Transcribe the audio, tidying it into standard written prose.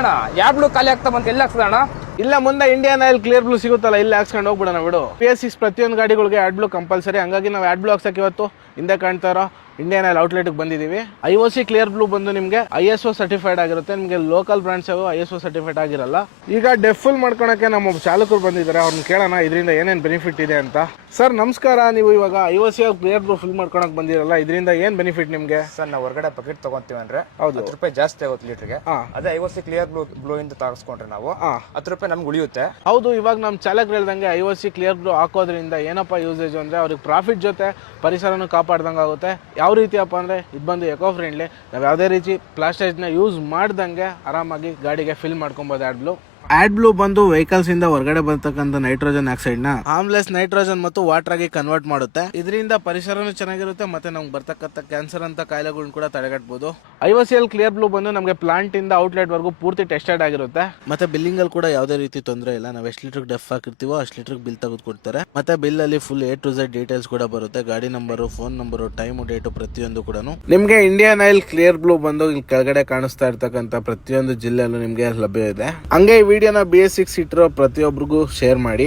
ಅಣ್ಣ ಯಾವ ಬ್ಲೂ ಖಾಲಿ ಆಗ್ತಾ ಬಂತ ಎಲ್ಲಿ ಆಗ್ತದೆ ಅಣ್ಣ? ಇಲ್ಲ ಮುಂದೆ ಇಂಡಿಯನ್ ಆಯಿಲ್ ಕ್ಲಿಯರ್ ಬ್ಲೂ ಸಿಗುತ್ತಲ್ಲ, ಇಲ್ಲಿ ಹಾಕ್ಸ್ಕೊಂಡು ಹೋಗ್ಬಿಡೋಣ ಬಿಡು. PS6 ಪ್ರತಿಯೊಂದು ಗಾಡಿಗಳಿಗೆ ಆಡ್ ಬ್ಲೂ ಕಂಪಲ್ಸರಿ. ಹಂಗಾಗಿ ನಾವು ಆಡ್ ಬ್ಲೂ ಹಾಕ್ಸಕ್ಕೆ ಇವತ್ತು ಹಿಂದೆ ಕಾಣ್ತಾ ಇರೋ ಇಂಡಿಯನ್ ಆಯಿಲ್ ಔಟ್ಲೆಟ್ಗೆ ಬಂದಿದ್ದೀವಿ. IOC ಕ್ಲಿಯರ್ ಬ್ಲೂ ಬಂದು ನಿಮಗೆ ISO ಸರ್ಟಿಫೈಡ್ ಆಗಿರುತ್ತೆ. ನಿಮಗೆ ಲೋಕಲ್ ಬ್ರಾಂಡ್ಸ್ ಯಾವ ISO ಸರ್ಟಿಫೈಡ್ ಆಗಿರಲ್ಲ. ಈಗ ಡೆಫುಲ್ ಮಾಡ್ಕೊಳಕ್ಕೆ ನಮ್ಮ ಚಾಲಕರು ಬಂದಿದ್ದಾರೆ, ಅವ್ರನ್ನ ಕೇಳೋಣ ಇದರಿಂದ ಏನೇನು ಬೆನಿಫಿಟ್ ಇದೆ ಅಂತ. ಸರ್ ನಮಸ್ಕಾರ, ನೀವು ಇವಾಗ IOC ಕ್ಲಿಯರ್ ಬ್ಲೂ ಫಿಲ್ ಮಾಡ್ಕೊಳಕ್ ಬಂದಿರಲ್ಲ, ಇದರಿಂದ ಏನ್ ಬೆನಿಫಿಟ್ ನಿಮ್ಗೆ? ಸರ್ ನಾವು ಹೊರಗಡೆ ಬಕೆಟ್ ತಗೊಂತೀವಿ ಅಂದ್ರೆ ಹೌದು ₹10 ಜಾಸ್ತಿ ಆಗುತ್ತೆ ಲೀಟರ್ಗೆ. ಅದೇ IOC ಕ್ಲಿಯರ್ ಬ್ಲೂ ಇಂದ ತಾಗಿಸ್ಕೊಂಡ್ರೆ ನಾವು ₹10 ನಮ್ಗೆ ಉಳಿಯುತ್ತೆ. ಹೌದು, ಇವಾಗ ನಮ್ಮ ಚಾಲಕರು ಹೇಳ್ದಂಗೆ IOC ಕ್ಲಿಯರ್ ಬ್ಲೂ ಹಾಕೋದ್ರಿಂದ ಏನಪ್ಪ ಯೂಸೇಜ್ ಅಂದ್ರೆ ಅವ್ರಿಗೆ ಪ್ರಾಫಿಟ್ ಜೊತೆ ಪರಿಸರನೂ ಕಾಪಾಡ್ದಂಗೆ ಆಗುತ್ತೆ. ಯಾವ ರೀತಿಯಪ್ಪ ಅಂದ್ರೆ ಇದು ಬಂದು ಎಕೋ ಫ್ರೆಂಡ್ಲಿ. ನಾವು ಯಾವುದೇ ರೀತಿ ಪ್ಲಾಸ್ಟಿಕ್ನ ಯೂಸ್ ಮಾಡ್ದಂಗೆ ಆರಾಮಾಗಿ ಗಾಡಿಗೆ ಫಿಲ್ ಮಾಡ್ಕೊಬೋದು ಆಡ್ ಬ್ಲೂ. ಆಡ್ ಬ್ಲೂ ಬಂದು ವೆಹಿಕಲ್ಸ್ ಇಂದ ಹೊರಗಡೆ ಬರ್ತಕ್ಕಂಥ ನೈಟ್ರೋಜನ್ ಆಕ್ಸೈಡ್ ನ ಹಾರ್ಮ್ಲೆಸ್ ನೈಟ್ರೋಜನ್ ಮತ್ತು ವಾಟರ್ ಆಗಿ ಕನ್ವರ್ಟ್ ಮಾಡುತ್ತೆ. ಇದರಿಂದ ಪರಿಸರನೂ ಚೆನ್ನಾಗಿರುತ್ತೆ ಮತ್ತೆ ನಮ್ಗೆ ಬರ್ತಕ್ಕಂಥ ಕ್ಯಾನ್ಸರ್ ಅಂತ ಕಾಯಿಲೆಗಳನ್ನ ಕೂಡ ತಡೆಗಟ್ಟಬಹುದು. IOCL ಕ್ಲಿಯರ್ ಬ್ಲೂ ಬಂದು ನಮಗೆ ಪ್ಲಾಂಟ್ ಇಂದ ಔಟ್ಲೆಟ್ ವರೆಗೂ ಪೂರ್ತಿ ಟೆಸ್ಟೆಡ್ ಆಗಿರುತ್ತೆ. ಮತ್ತೆ ಬಿಲ್ಲಿಂಗ್ ಅಲ್ಲಿ ಕೂಡ ಯಾವುದೇ ರೀತಿ ತೊಂದರೆ ಇಲ್ಲ. ನಾವು ಎಷ್ಟು ಲೀಟರ್ ಡೆಫ್ ಹಾಕಿರ್ತೀವೋ ಅಷ್ಟು ಲೀಟರ್ ಬಿಲ್ ತೆಗೆದು ಕೊಡ್ತಾರೆ. ಮತ್ತೆ ಬಿಲ್ ಅಲ್ಲಿ full A to Z details ಕೂಡ ಬರುತ್ತೆ. ಗಾಡಿ number, phone number, time, date ಪ್ರತಿಯೊಂದು ಕೂಡ ನಿಮ್ಗೆ ಇಂಡಿಯನ್ ಆಯಿಲ್ ಕ್ಲಿಯರ್ ಬ್ಲೂ ಬಂದು ಇಲ್ಲಿ ಕೆಳಗಡೆ ಕಾಣಿಸ್ತಾ ಇರ್ತಕ್ಕಂಥ ಪ್ರತಿಯೊಂದು ಜಿಲ್ಲೆಯಲ್ಲೂ ನಿಮ್ಗೆ ಲಭ್ಯ ಇದೆ. ಹಂಗೆ ವಿಡಿಯೋನ BS6 ಇಟ್ಟಿರೋ ಪ್ರತಿಯೊಬ್ಬರಿಗೂ ಶೇರ್ ಮಾಡಿ.